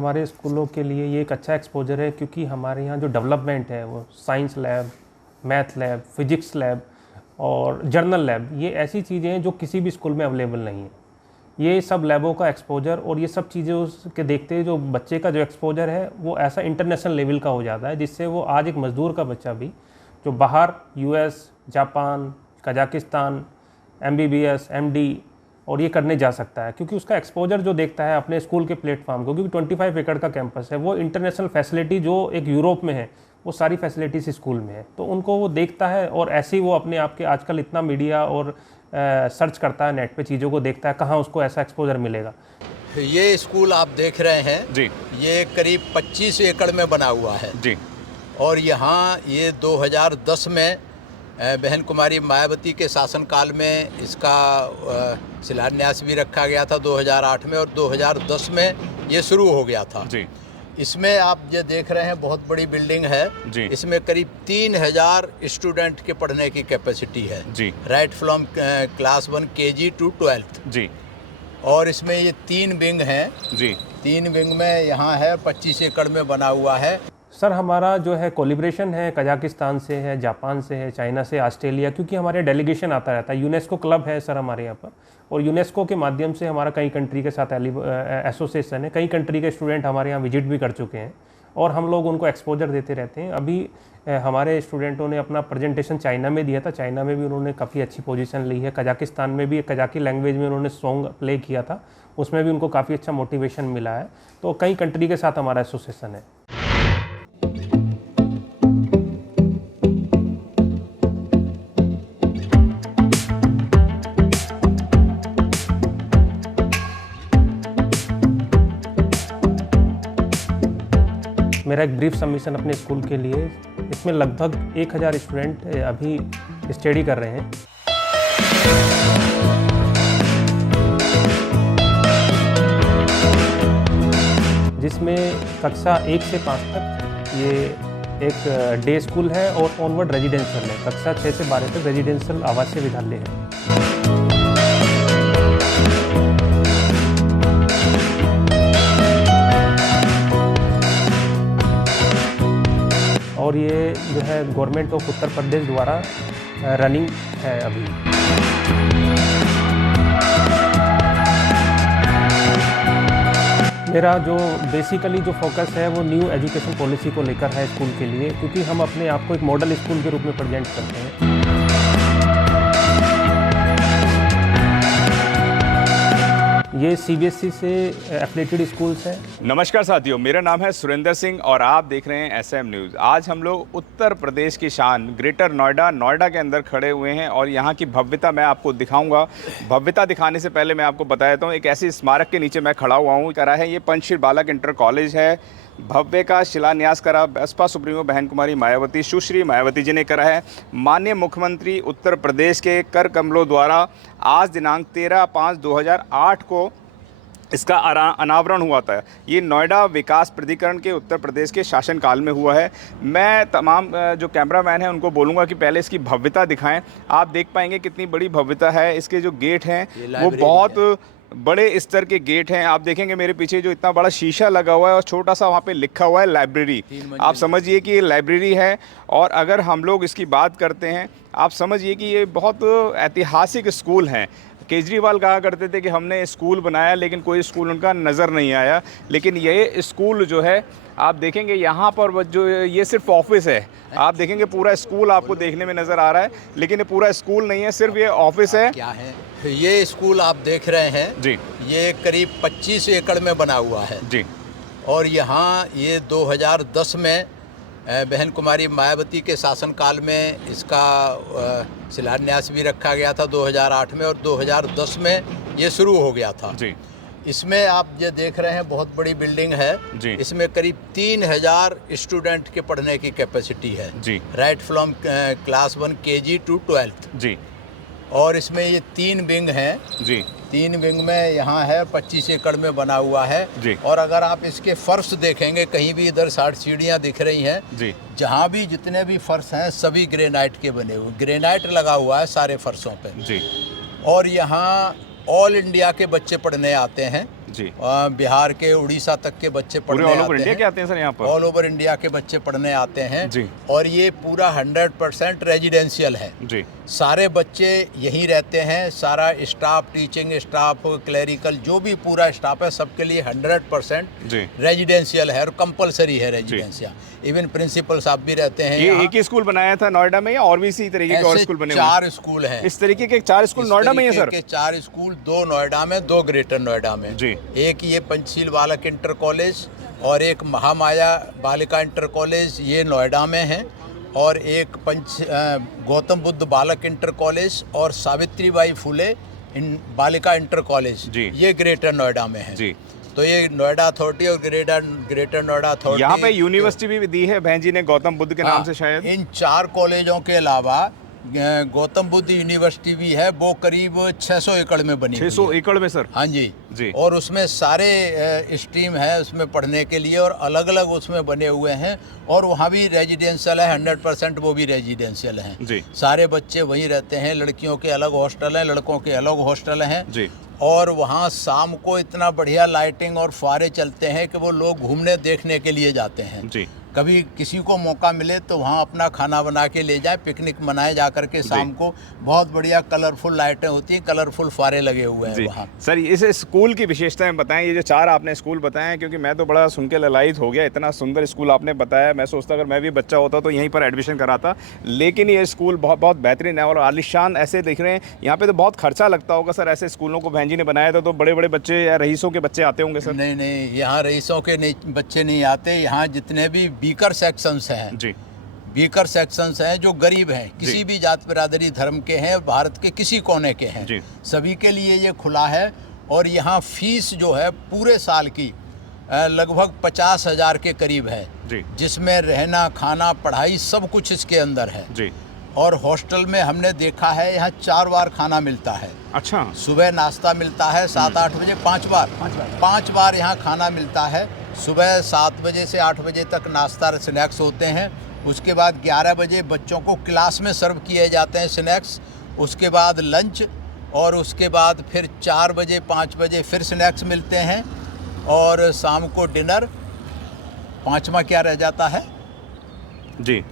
हमारे स्कूलों के लिए ये एक अच्छा एक्सपोजर है, क्योंकि हमारे यहाँ जो डेवलपमेंट है वो science lab, math lab, physics lab और जर्नल लैब, ये ऐसी चीज़ें हैं जो किसी भी स्कूल में अवेलेबल नहीं है। ये सब लैबों का एक्सपोजर और ये सब चीज़ों के देखते हुए जो बच्चे का जो एक्सपोजर है वो ऐसा इंटरनेशनल लेवल का हो जाता है, जिससे वो आज एक मज़दूर का बच्चा भी जो बाहर US, Japan, Kazakhstan MBBS, MD और ये करने जा सकता है, क्योंकि उसका एक्सपोजर जो देखता है अपने स्कूल के प्लेटफॉर्म को, क्योंकि 25 एकड़ का कैंपस है, वो इंटरनेशनल फैसिलिटी जो एक यूरोप में है वो सारी फैसिलिटीज स्कूल में है, तो उनको वो देखता है और ऐसे ही वो अपने आप के आजकल इतना मीडिया और सर्च करता है, नेट पे चीज़ों को देखता है, कहाँ उसको ऐसा एक्सपोजर मिलेगा। ये स्कूल आप देख रहे हैं जी, ये करीब 25 एकड़ में बना हुआ है जी, और यहाँ ये 2010 में बहन कुमारी मायावती के शासनकाल में इसका शिलान्यास भी रखा गया था 2008 में, और 2010 में ये शुरू हो गया था। जी, इसमें आप ये देख रहे हैं बहुत बड़ी बिल्डिंग है जी। इसमें करीब 3000 स्टूडेंट के पढ़ने की कैपेसिटी है जी, right from class 1 KG to 12th। जी, और इसमें ये 3 विंग हैं। जी, 3 विंग में यहाँ है 25 एकड़ में बना हुआ है। सर हमारा जो है कोलिब्रेशन है कजाकिस्तान से है, जापान से है, चाइना से, ऑस्ट्रेलिया, क्योंकि हमारे डेलीगेशन आता रहता है। यूनेस्को क्लब है सर हमारे यहाँ पर, और यूनेस्को के माध्यम से हमारा कई कंट्री के साथ एसोसिएशन है, कई कंट्री के स्टूडेंट हमारे यहाँ विजिट भी कर चुके हैं और हम लोग उनको एक्सपोजर देते रहते हैं। अभी हमारे स्टूडेंटों ने अपना प्रेजेंटेशन चाइना में दिया था, चाइना में भी उन्होंने काफ़ी अच्छी पोजीशन ली है। कजाकिस्तान में भी कजाकी लैंग्वेज में उन्होंने सॉन्ग प्ले किया था, उसमें भी उनको काफ़ी अच्छा मोटिवेशन मिला है। तो कई कंट्री के साथ हमारा एसोसिएशन है। मेरा एक ब्रीफ सबमिशन अपने स्कूल के लिए, इसमें लगभग 1000 स्टूडेंट अभी स्टडी कर रहे हैं। जिसमें कक्षा 1 से 5 तक ये एक डे स्कूल है और ऑनवर्ड रेजिडेंशियल है। कक्षा 6 से 12 तक रेजिडेंशियल आवासीय विद्यालय है। और ये जो है गवर्नमेंट ऑफ उत्तर प्रदेश द्वारा रनिंग है अभी। मेरा जो बेसिकली जो फोकस है वो न्यू एजुकेशन पॉलिसी को लेकर है स्कूल के लिए, क्योंकि हम अपने आप को एक मॉडल स्कूल के रूप में प्रेजेंट करते हैं। ये CBSE से एफिलिएटेड स्कूल्स हैं। नमस्कार साथियों, मेरा नाम है सुरेंद्र सिंह और आप देख रहे हैं SM न्यूज़। आज हम लोग उत्तर प्रदेश की शान ग्रेटर नोएडा के अंदर खड़े हुए हैं और यहाँ की भव्यता मैं आपको दिखाऊंगा। भव्यता दिखाने से पहले मैं आपको बता देता हूँ, एक ऐसी स्मारक के नीचे मैं खड़ा हुआ हूँ। करा है ये पंचशील बालक इंटर कॉलेज है। भव्य का शिलान्यास करा बसपा सुप्रीमो बहन कुमारी मायावती, सुश्री मायावती जी ने करा है। माननीय मुख्यमंत्री उत्तर प्रदेश के कर कमलों द्वारा आज दिनांक 13/5/2008 को इसका अनावरण हुआ था। ये नोएडा विकास प्राधिकरण के उत्तर प्रदेश के शासनकाल में हुआ है। मैं तमाम जो कैमरामैन हैं उनको बोलूँगा कि पहले इसकी भव्यता दिखाएं। आप देख पाएंगे कितनी बड़ी भव्यता है। इसके जो गेट हैं वो बहुत बड़े स्तर के गेट हैं। आप देखेंगे मेरे पीछे जो इतना बड़ा शीशा लगा हुआ है और छोटा सा वहाँ पे लिखा हुआ है लाइब्रेरी। आप समझिए कि ये लाइब्रेरी है। और अगर हम लोग इसकी बात करते हैं, आप समझिए कि ये बहुत ऐतिहासिक स्कूल हैं। केजरीवाल कहा करते थे कि हमने स्कूल बनाया, लेकिन कोई स्कूल उनका नज़र नहीं आया। लेकिन ये स्कूल जो है आप देखेंगे यहाँ पर जो ये सिर्फ ऑफिस है। आप देखेंगे पूरा स्कूल आपको देखने में नज़र आ रहा है, लेकिन ये पूरा स्कूल नहीं है, सिर्फ ये ऑफिस है। क्या है ये स्कूल आप देख रहे हैं जी, ये करीब 25 एकड़ में बना हुआ है। जी, और यहाँ ये 2010 में बहन कुमारी मायावती के शासनकाल में इसका शिलान्यास भी रखा गया था 2008 में, और 2010 में ये शुरू हो गया था। जी, इसमें आप ये देख रहे हैं बहुत बड़ी बिल्डिंग है। जी, इसमें करीब 3000 स्टूडेंट के पढ़ने की कैपेसिटी है। जी, right from class 1 KG to 12th। जी, और इसमें ये 3 विंग हैं। जी, 3 विंग में यहाँ है 25 एकड़ में बना हुआ है। जी। और अगर आप इसके फर्श देखेंगे, कहीं भी इधर 60 सीढ़ियाँ दिख रही हैं। जी, जहाँ भी जितने भी फर्श हैं सभी ग्रेनाइट के बने हुए, ग्रेनाइट लगा हुआ है सारे फर्शों पे। जी, और यहाँ ऑल इंडिया के बच्चे पढ़ने आते हैं। जी। बिहार के, उड़ीसा तक के बच्चे पूरे पढ़ने ऑल ओवर आते इंडिया हैं। के आते हैं सर यहाँ पर? ऑल ओवर इंडिया के बच्चे पढ़ने आते हैं जी। और ये पूरा 100% रेजिडेंशियल है। जी। सारे बच्चे यहीं रहते हैं, सारा स्टाफ, टीचिंग स्टाफ, क्लरिकल, जो भी पूरा स्टाफ है, सबके लिए 100% जी। रेजिडेंशियल है और कंपलसरी है रेजिडेंशियल। इवन प्रिंसिपल साहब भी रहते हैं ये यहाँ। एक ही स्कूल बनाया था नोएडा में या और भी इसी तरीके के और ऐसे स्कूल बने हुए 4 स्कूल हैं। इस तरीके के 4 स्कूल नोएडा में ही है सर? के 4 स्कूल, 2 नोएडा में, 2 ग्रेटर नोएडा में। जी। एक ये पंचशील बालक इंटर कॉलेज और एक महामाया बालिका इंटर कॉलेज, ये नोएडा में है। और एक गौतम बुद्ध बालक इंटर कॉलेज और सावित्रीबाई फुले बालिका इंटर कॉलेज, जी। ये ग्रेटर नोएडा में है। जी। तो ये नोएडा अथॉरिटी और ग्रेटर नोएडा अथॉरिटी, यहाँ पे यूनिवर्सिटी भी दी है बहन जी ने गौतम बुद्ध के नाम से शायद। इन 4 कॉलेजों के अलावा गौतम बुद्ध यूनिवर्सिटी भी है, वो करीब 600 एकड़ में बनी 600 एकड़ में सर? हाँ जी। जी। और उसमें सारे स्ट्रीम है उसमें पढ़ने के लिए और अलग अलग उसमें बने हुए हैं। और वहाँ भी रेजिडेंशियल है 100%, वो भी रेजिडेंशियल हैं। जी। सारे बच्चे वहीं रहते हैं, लड़कियों के अलग हॉस्टल हैं, लड़कों के अलग हॉस्टल हैं। जी। और वहाँ शाम को इतना बढ़िया लाइटिंग और फुहारे चलते हैं कि वो लोग घूमने देखने के लिए जाते हैं। जी। कभी किसी को मौका मिले तो वहाँ अपना खाना बना के ले जाए, पिकनिक मनाए जा करके शाम को। बहुत बढ़िया कलरफुल लाइटें होती हैं, कलरफुल फुहारे लगे हुए हैं वहाँ। सर इस स्कूल की विशेषताएं बताएं, ये जो 4 आपने स्कूल बताए हैं, क्योंकि मैं तो बड़ा सुन के ललायित हो गया। इतना सुंदर स्कूल आपने बताया, मैं सोचता अगर मैं भी बच्चा होता तो यहीं पर एडमिशन कराता। लेकिन ये स्कूल बहुत बेहतरीन है और आलिशान ऐसे दिख रहे हैं। यहाँ पे तो बहुत खर्चा लगता होगा सर, ऐसे स्कूलों को बहन जी ने बनाया था तो बड़े बड़े बच्चे या रईसों के बच्चे आते होंगे सर? नहीं, यहाँ रईसों के बच्चे नहीं आते। यहाँ जितने भी बीकर सेक्शंस हैं जी, बीकर सेक्शंस हैं जो गरीब हैं, किसी भी जात बिरादरी धर्म के हैं, भारत के किसी कोने के हैं, जी। सभी के लिए ये खुला है। और यहाँ फीस जो है पूरे साल की लगभग 50,000 के करीब है जी। जिसमें रहना, खाना, पढ़ाई सब कुछ इसके अंदर है जी। और हॉस्टल में हमने देखा है यहाँ 4 बार खाना मिलता है। अच्छा। सुबह नाश्ता मिलता है 7-8 बजे, 5 बार यहाँ खाना मिलता है। सुबह 7 बजे से 8 बजे तक नाश्ता स्नैक्स होते हैं। उसके बाद 11 बजे बच्चों को क्लास में सर्व किए जाते हैं स्नैक्स। उसके बाद लंच और उसके बाद फिर 4 बजे 5 बजे फिर स्नैक्स मिलते हैं और शाम को डिनर। 5वां क्या रह जाता है जी,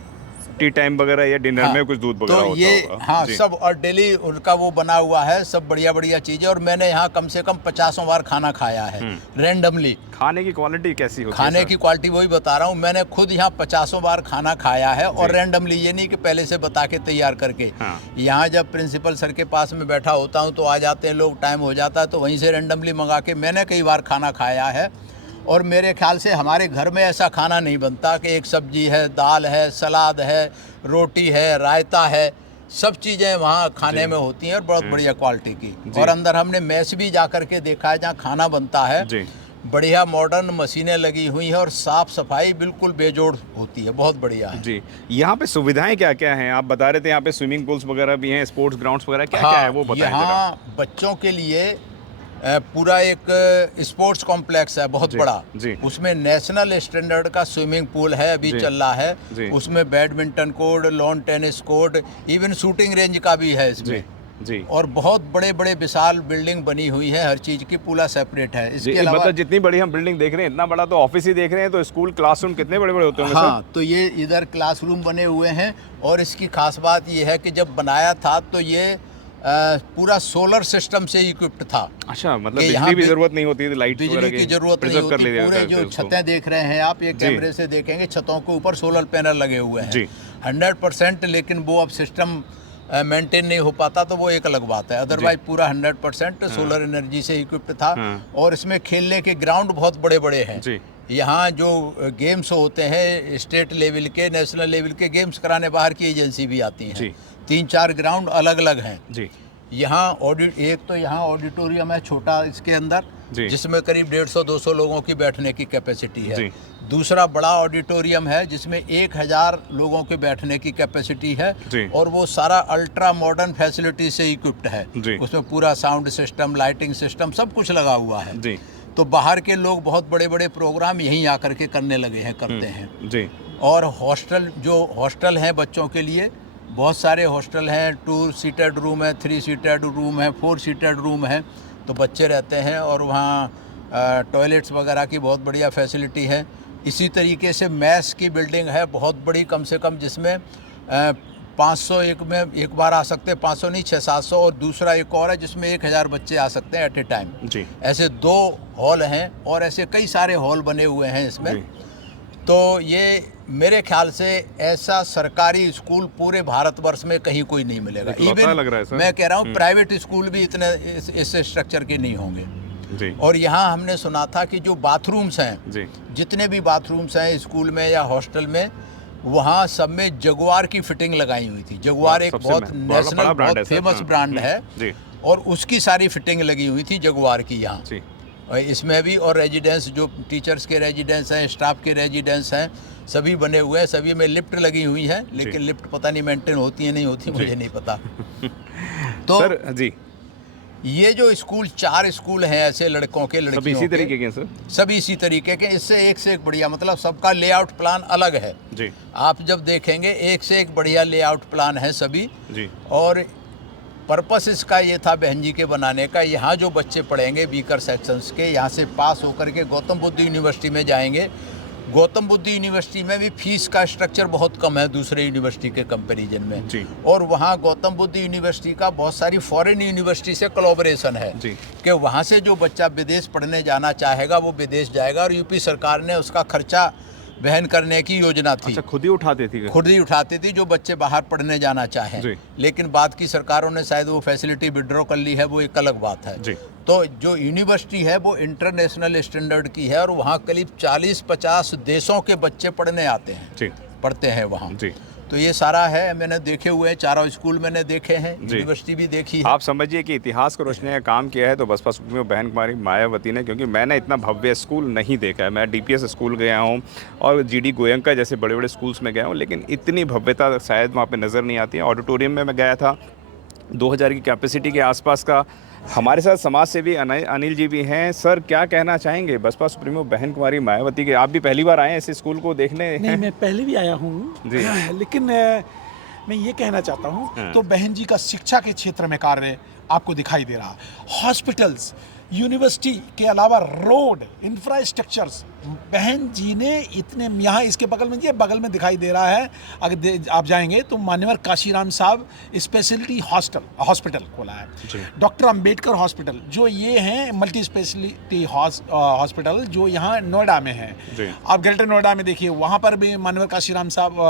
टी टाइम वगैरह या डिनर हाँ, में कुछ दूध वगैरह तो होता ये होगा। हाँ जी। सब और डेली उनका वो बना हुआ है, सब बढ़िया बढ़िया चीज़ें। और मैंने यहाँ कम से कम 50 बार खाना खाया है रैंडमली। खाने की क्वालिटी कैसी होती है खाने सर? की क्वालिटी वही बता रहा हूँ, मैंने खुद यहाँ 50 बार खाना खाया है और रैंडमली, ये नहीं कि पहले से बता के तैयार करके। हाँ। यहाँ जब प्रिंसिपल सर के पास में बैठा होता हूँ तो आ जाते हैं लोग, टाइम हो जाता है तो वहीं से रैंडमली मंगा के मैंने कई बार खाना खाया है। और मेरे ख्याल से हमारे घर में ऐसा खाना नहीं बनता कि एक सब्जी है, दाल है, सलाद है, रोटी है, रायता है, सब चीज़ें वहाँ खाने में होती हैं और बहुत बढ़िया क्वालिटी की। और अंदर हमने मैस भी जा कर के देखा है जहाँ खाना बनता है। जी। बढ़िया मॉडर्न मशीनें लगी हुई हैं और साफ़ सफाई बिल्कुल बेजोड़ होती है, बहुत बढ़िया है। जी। यहाँ पे सुविधाएं क्या क्या हैं? आप बता रहे थे यहाँ पे स्विमिंग पूल्स वगैरह भी हैं, स्पोर्ट्स ग्राउंड्स वगैरह क्या क्या है वो बताएं जरा। यहाँ बच्चों के लिए पूरा एक स्पोर्ट्स कॉम्प्लेक्स है बहुत बड़ा। जी। उसमें नेशनल स्टैंडर्ड का स्विमिंग पूल है, अभी चल रहा जी। है। उसमें badminton court, lawn tennis court, even shooting range का भी है इसमें। जी। और बहुत बड़े बड़े विशाल बिल्डिंग बनी हुई है, हर चीज़ की पूरा सेपरेट है। इसके अलावा मतलब जितनी बड़ी हम बिल्डिंग देख रहे हैं, इतना बड़ा तो ऑफिस ही देख रहे हैं, तो स्कूल क्लासरूम कितने बड़े बड़े होते होंगे? हाँ, तो ये इधर क्लासरूम बने हुए हैं। और इसकी खास बात ये है कि जब बनाया था तो ये पूरा सोलर सिस्टम से इक्विप्ड था। अच्छा, मतलब ये बिजली भी जरूरत नहीं होती, लाइट बिजली की जरूरत नहीं होती। पूरे जो छतें देख रहे हैं आप, ये कैमरे से देखेंगे, छतों के ऊपर सोलर पैनल लगे हुए हैं 100%। लेकिन वो अब सिस्टम मेंटेन नहीं हो पाता तो वो एक अलग बात है। अदरवाइज पूरा 100% सोलर एनर्जी से इक्विप्ड था। और इसमें खेलने के ग्राउंड बहुत बड़े बड़े हैं। यहाँ जो गेम्स होते हैं स्टेट लेवल के, नेशनल लेवल के गेम्स कराने बाहर की एजेंसी भी आती हैं। 3-4 ग्राउंड अलग अलग हैं जी। यहाँ एक तो यहाँ ऑडिटोरियम है छोटा इसके अंदर, जिसमें करीब 150-200 लोगों की बैठने की कैपेसिटी है। दूसरा बड़ा ऑडिटोरियम है जिसमें 1000 लोगों के बैठने की कैपेसिटी है और वो सारा अल्ट्रा मॉडर्न फैसिलिटी से इक्विप्ड है। उसमें पूरा साउंड सिस्टम, लाइटिंग सिस्टम, सब कुछ लगा हुआ है। तो बाहर के लोग बहुत बड़े बड़े प्रोग्राम यहीं आकर के करने लगे हैं, करते हैं। और हॉस्टल हैं बच्चों के लिए, बहुत सारे हॉस्टल हैं। 2 सीटेड रूम है, 3 सीटेड रूम है, 4 सीटेड रूम है। तो बच्चे रहते हैं और वहाँ टॉयलेट्स वगैरह की बहुत बढ़िया फैसिलिटी है। इसी तरीके से मैथ्स की बिल्डिंग है बहुत बड़ी, कम से कम, जिसमें 500 एक में एक बार आ सकते हैं, 500 नहीं 600-700, और दूसरा एक और है जिसमें 1000 बच्चे आ सकते हैं एट ए टाइम जी। ऐसे 2 हॉल हैं और ऐसे कई सारे हॉल बने हुए हैं इसमें। तो ये मेरे ख्याल से ऐसा सरकारी स्कूल पूरे भारतवर्ष में कहीं कोई नहीं मिलेगा। इकलौता लग रहा है सर। मैं कह रहा हूँ प्राइवेट स्कूल भी इतने इस स्ट्रक्चर के नहीं होंगे जी। और यहाँ हमने सुना था कि जो बाथरूम्स हैं जी। जितने भी बाथरूम्स हैं स्कूल में या हॉस्टल में, वहाँ सब में जगुआर की फिटिंग लगाई हुई थी। जगुआर एक बहुत नेशनल बहुत फेमस ब्रांड है जी। और उसकी सारी फिटिंग लगी हुई थी जगुआर की यहाँ जी। और इसमें भी। और रेजिडेंस जो टीचर्स के रेजिडेंस हैं, स्टाफ के रेजिडेंस हैं, सभी बने हुए हैं। सभी में लिफ्ट लगी हुई है, लेकिन लिफ्ट पता नहीं मेंटेन होती है नहीं होती, मुझे नहीं पता। तो सर जी, ये जो स्कूल 4 स्कूल हैं ऐसे लड़कों के, लड़कियों सब इसी तरीके के सर? सभी इसी तरीके के, इससे एक से एक बढ़िया, मतलब सबका लेआउट प्लान अलग है जी। आप जब देखेंगे एक से एक बढ़िया लेआउट प्लान है सभी जी। और पर्पस इसका ये था बहन जी के बनाने का, यहाँ जो बच्चे पढ़ेंगे बीकर सेक्शंस के, यहाँ से पास होकर के गौतम बुद्ध यूनिवर्सिटी में जाएंगे। गौतम बुद्ध यूनिवर्सिटी में भी फीस का स्ट्रक्चर बहुत कम है दूसरे यूनिवर्सिटी के कंपैरिजन में जी। और वहाँ गौतम बुद्ध यूनिवर्सिटी का बहुत सारी फॉरेन यूनिवर्सिटी से कोलैबोरेशन है जी। कि वहाँ से जो बच्चा विदेश पढ़ने जाना चाहेगा वो विदेश जाएगा और यूपी सरकार ने उसका खर्चा वहन करने की योजना थी। अच्छा, खुद ही उठाते थी? खुद ही उठाती थी जो बच्चे बाहर पढ़ने जाना चाहें, लेकिन बाद की सरकारों ने शायद वो फैसिलिटी विड्रॉ कर ली है, वो एक अलग बात है जी। तो जो यूनिवर्सिटी है वो इंटरनेशनल स्टैंडर्ड की है और वहाँ करीब 40-50 देशों के बच्चे पढ़ने आते हैं जी। पढ़ते हैं वहाँ जी। तो ये सारा है, मैंने देखे हुए हैं, चारों स्कूल मैंने देखे हैं, यूनिवर्सिटी भी देखी है। आप समझिए कि इतिहास को रोशनी का काम किया है तो बसपा सुप्रीमो बहन कुमारी मायावती ने, क्योंकि मैंने इतना भव्य स्कूल नहीं देखा है। मैं डीपीएस स्कूल गया हूँ और जीडी गोयंका जैसे बड़े बड़े स्कूल्स में गया हूँ, लेकिन इतनी भव्यता शायद वहाँ पे नज़र नहीं आती है। ऑडिटोरियम में मैं गया था 2000 की कैपेसिटी के आसपास का। हमारे साथ समाज सेवी अनिल जी भी हैं। सर, क्या कहना चाहेंगे बसपा सुप्रीमो बहन कुमारी मायावती के? आप भी पहली बार आए हैं इस स्कूल को देखने? नहीं, मैं पहले भी आया हूँ लेकिन मैं ये कहना चाहता हूँ तो बहन जी का शिक्षा के क्षेत्र में कार्य आपको दिखाई दे रहा। हॉस्पिटल्स, यूनिवर्सिटी के अलावा रोड, इंफ्रास्ट्रक्चर्स, बहन जी ने इतने, यहाँ इसके बगल में, ये बगल में दिखाई दे रहा है, अगर आप जाएंगे तो मान्यवर काशीराम साहब स्पेशलिटी हॉस्पिटल खोला है। डॉक्टर अंबेडकर हॉस्पिटल जो ये हैं मल्टी स्पेशलिटी हॉस्पिटल जो यहाँ नोएडा में है। आप ग्रेटर नोएडा में देखिए, वहाँ पर भी मान्यवर काशीराम साहब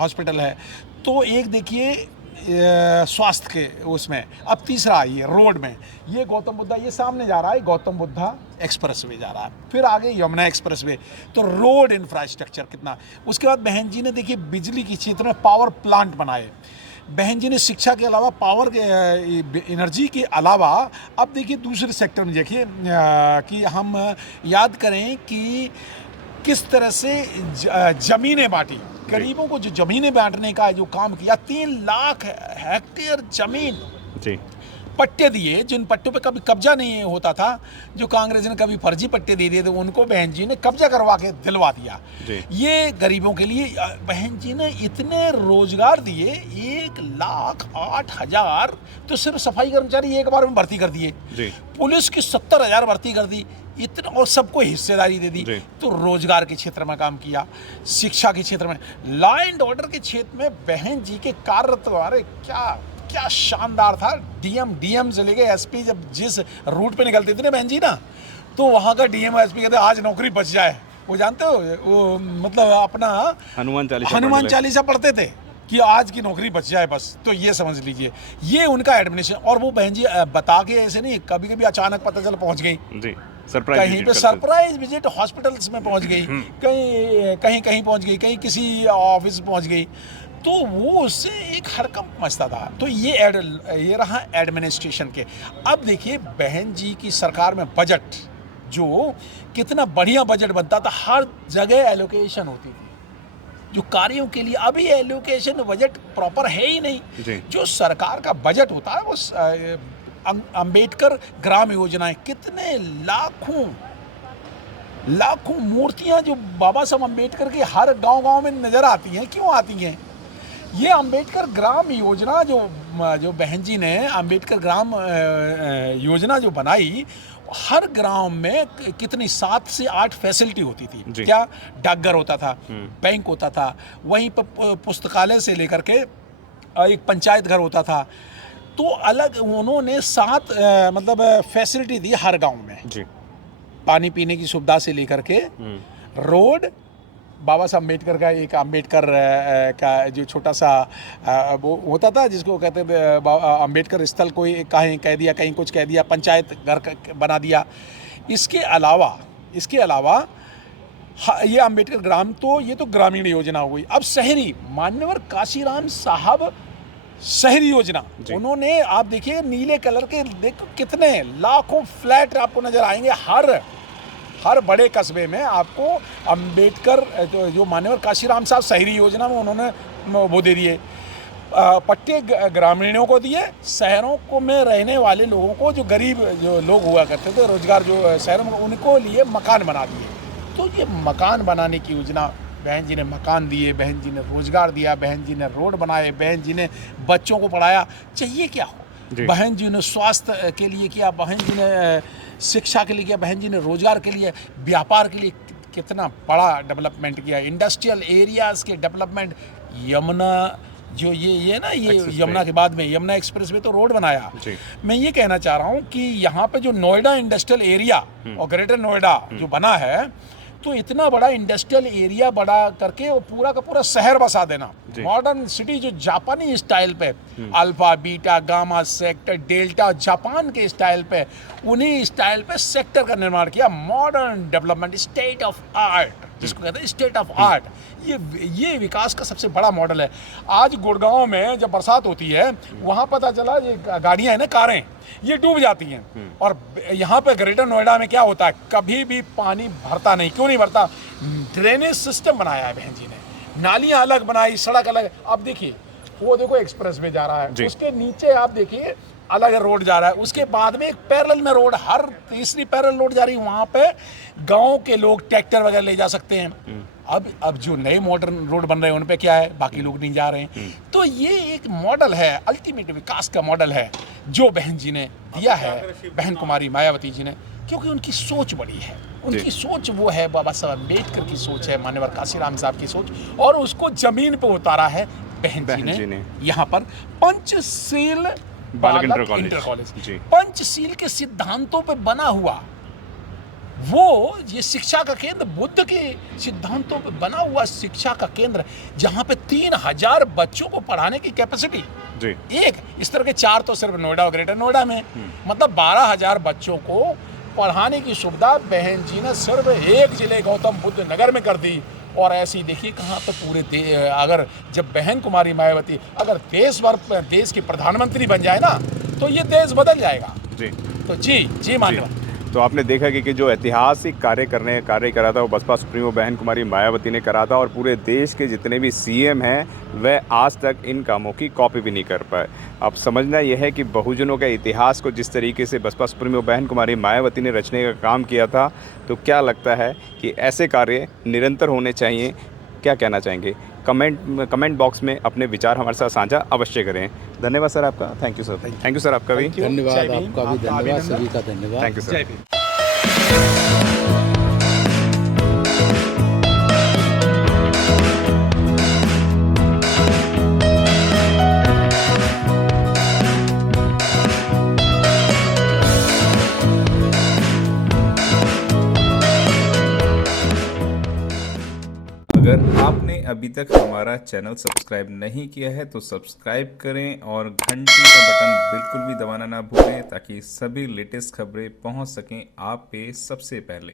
हॉस्पिटल है। तो एक देखिए स्वास्थ्य के उसमें। अब तीसरा ये रोड में, ये गौतम बुद्धा, ये सामने जा रहा है गौतम बुद्धा एक्सप्रेसवे जा रहा है, फिर आगे यमुना एक्सप्रेसवे। तो रोड इंफ्रास्ट्रक्चर कितना। उसके बाद बहन जी ने देखिए बिजली के क्षेत्र में पावर प्लांट बनाए। बहन जी ने शिक्षा के अलावा, पावर के एनर्जी के अलावा, अब देखिए दूसरे सेक्टर में देखिए कि हम याद करें कि किस तरह से ज़मीनें बांटी, गरीबों को जो ज़मीनें बांटने का जो काम किया। 3 लाख हेक्टेयर ज़मीन जी पट्टे दिए, जिन पट्टों पे कभी कब्जा नहीं होता था, जो कांग्रेस ने कभी फर्जी पट्टे दे दिए थे, उनको बहन जी ने कब्जा करवा के दिलवा दिया। ये गरीबों के लिए बहन जी ने इतने रोजगार दिए, 1,08,000 तो सिर्फ सफाई कर्मचारी एक बार में भर्ती कर दिए, पुलिस की 70,000 भर्ती कर दी, इतना, और सबको हिस्सेदारी दे दी। तो रोजगार के क्षेत्र में काम किया, शिक्षा के क्षेत्र में, लॉ एंड ऑर्डर के क्षेत्र में बहन जी के कार्य क्या शानदार था। डीएम से लेके एसपी जब जिस रूट पे निकलते थे ना बहन जी ना, तो वहाँ का डीएम एसपी कहते आज नौकरी बच जाए। वो जानते हो, वो मतलब अपना हनुमान चालीसा पढ़ते थे कि आज की नौकरी बच जाए बस। तो ये समझ लीजिए, ये उनका एडमिनिस्ट्रेशन। और वो बहन जी बता के ऐसे नहीं, कभी कभी अचानक पता चल पहुँच गई, कहीं पे सरप्राइज विजिट हॉस्पिटल्स में पहुँच गई, कहीं पहुँच गई, कहीं किसी ऑफिस पहुँच गई। तो वो उससे एक हरकंप मचता था। तो ये रहा एडमिनिस्ट्रेशन के। अब देखिए बहन जी की सरकार में बजट, जो कितना बढ़िया बजट बनता था, हर जगह एलोकेशन होती थी जो कार्यों के लिए। अभी एलोकेशन बजट प्रॉपर है ही नहीं। जो सरकार का बजट होता है वो अंबेडकर ग्राम योजनाएं, कितने लाखों मूर्तियां जो बाबा साहब अंबेडकर के हर गांव में नजर आती हैं। क्यों आती हैं? ये अंबेडकर ग्राम योजना जो बहन जी ने अंबेडकर ग्राम योजना जो बनाई, हर गांव में कितनी 7 से 8 फैसिलिटी होती थी। जी। क्या? डाकघर होता था, बैंक होता था, वहीं पर पुस्तकालय से लेकर के एक पंचायत घर होता था। तो अलग उन्होंने 7 मतलब फैसिलिटी दी हर गांव में। जी। पानी पीने की सुविधा से लेकर के रोड, बाबा साहब अम्बेडकर का एक अम्बेडकर का जो छोटा सा वो होता था जिसको कहते थे अम्बेडकर स्थल, कोई कहीं कह दिया, कहीं कुछ कह दिया, पंचायत घर बना दिया। इसके अलावा ये अम्बेडकर ग्राम, तो ये तो ग्रामीण योजना हो गई। अब शहरी, मान्यवर काशीराम साहब शहरी योजना, उन्होंने आप देखिए नीले कलर के, देखो कितने लाखों फ्लैट आपको नजर आएंगे हर बड़े कस्बे में आपको। अंबेडकर जो मान्यवर काशीराम साहब शहरी योजना में उन्होंने वो दे दिए, पट्टे ग्रामीणों को दिए, शहरों को में रहने वाले लोगों को, जो गरीब जो लोग हुआ करते थे, रोजगार जो शहरों में, उनको लिए मकान बना दिए। तो ये मकान बनाने की योजना, बहन जी ने मकान दिए, बहन जी ने रोजगार दिया, बहन जी ने रोड बनाए, बहन जी ने बच्चों को पढ़ाया। चाहिए क्या हो? बहन जी ने स्वास्थ्य के लिए किया, बहन जी ने शिक्षा के लिए किया, बहन जी ने रोजगार के लिए, व्यापार के लिए कितना बड़ा डेवलपमेंट किया। इंडस्ट्रियल एरियाज के डेवलपमेंट, यमुना जो ये ना, ये यमुना के बाद में यमुना एक्सप्रेस वे तो रोड बनाया। मैं ये कहना चाह रहा हूँ कि यहाँ पे जो नोएडा इंडस्ट्रियल एरिया और ग्रेटर नोएडा जो बना है, तो इतना बड़ा इंडस्ट्रियल एरिया बड़ा करके वो पूरा का पूरा शहर बसा देना, मॉडर्न सिटी जो जापानी स्टाइल पे, alpha beta gamma sector delta Japan के स्टाइल पे, उन्हीं स्टाइल पे सेक्टर का निर्माण किया। Modern development, state of art जिसको कहते हैं, स्टेट ऑफ आर्ट, ये विकास का सबसे बड़ा मॉडल है। आज गुड़गांव में जब बरसात होती है, वहाँ पता चला ये गाड़ियाँ हैं ना, कारें, ये डूब जाती हैं। और यहाँ पे ग्रेटर नोएडा में क्या होता है, कभी भी पानी भरता नहीं। क्यों नहीं भरता? ड्रेनेज सिस्टम बनाया है बहन जी ने, नालियाँ अलग बनाई, सड़क अलग। अब देखिए वो देखो एक्सप्रेस वे जा रहा है, उसके नीचे आप देखिए अलग रोड जा रहा है, उसके बाद में एक पैरेलल में रोड, हर तीसरी पैरेलल रोड जा रही है। वहाँ पे गाँव के लोग ट्रैक्टर वगैरह ले जा सकते हैं। अब जो नए मॉडर्न रोड बन रहे हैं उन पे क्या है, बाकी लोग नहीं जा रहे हैं। तो ये एक मॉडल है, अल्टीमेट विकास का मॉडल है जो बहन जी ने दिया है, बहन कुमारी मायावती जी ने, क्योंकि उनकी सोच बड़ी है। उनकी सोच वो है, बाबा साहब अम्बेडकर की सोच है, मान्यवर काशीराम साहब की सोच, और उसको जमीन पे उतारा है बहन जी ने। यहाँ पर पंचशील बालक इंटर कॉलेज, पंचशील के सिद्धांतों पे बना हुआ वो ये शिक्षा का केंद्र, बुद्ध के सिद्धांतों पे बना हुआ शिक्षा का केंद्र, जहाँ पे 3000 बच्चों को पढ़ाने की कैपेसिटी एक, इस तरह के 4 तो सिर्फ नोएडा और ग्रेटर नोएडा में, मतलब 12000 बच्चों को पढ़ाने की सुविधा बहन जी ने सिर्फ एक जिले गौतम बुद्ध नगर में कर दी। और ऐसी देखिए कहाँ पे पूरे अगर जब बहन कुमारी मायावती अगर देश के प्रधानमंत्री बन जाए ना, तो ये देश बदल जाएगा। तो जी मान्यवर। तो आपने देखा कि जो ऐतिहासिक कार्य करा था वो बसपा सुप्रीमो बहन कुमारी मायावती ने करा था, और पूरे देश के जितने भी सीएम हैं वह आज तक इन कामों की कॉपी भी नहीं कर पाए। अब समझना यह है कि बहुजनों के इतिहास को जिस तरीके से बसपा सुप्रीमो बहन कुमारी मायावती ने रचने का काम किया था, तो क्या लगता है कि ऐसे कार्य निरंतर होने चाहिए? क्या कहना चाहेंगे? कमेंट बॉक्स में अपने विचार हमारे साथ साझा अवश्य करें। धन्यवाद सर आपका। Thank you sir. Thank you sir आपका भी धन्यवाद, आपका भी धन्यवाद, सभी का धन्यवाद। Thank you sir. अगर आपने अभी तक हमारा चैनल सब्सक्राइब नहीं किया है तो सब्सक्राइब करें और घंटी का बटन बिल्कुल भी दबाना ना भूलें, ताकि सभी लेटेस्ट खबरें पहुंच सकें आप पे सबसे पहले।